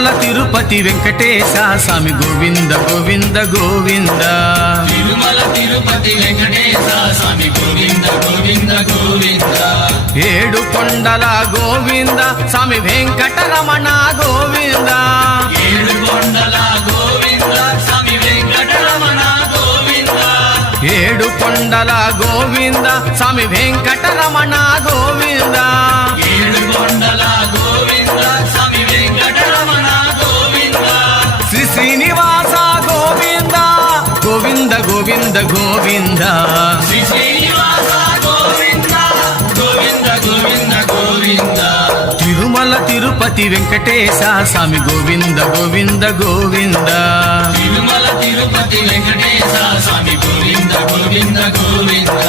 తిరుమల తిరుపతి వెంకటేశ స్వామి గోవింద గోవింద గోవింద. తిరుమల తిరుపతి వెంకటేశ స్వామి గోవింద గోవింద గోవింద. ఏడు కొండల గోవింద స్వామి వెంకటరమణ గోవింద. ఏడు కొండల గోవింద స్వామి వెంకటరమణ గోవింద. ఏడు కొండల గోవింద స్వామి వెంకటరమణ గోవింద. ఏడు కొండల గోవింద స్వామి వెంకటరమణ గోవింద. శ్రీ శ్రీనివాస గోవింద గోవింద గోవింద గోవింద. శ్రీ శ్రీనివాస గోవింద గోవింద గోవింద గోవింద. తిరుమల తిరుపతి వెంకటేశ స్వామి గోవింద గోవింద గోవింద. తిరుమల తిరుపతి వెంకటేశ స్వామి గోవింద గోవింద గోవింద.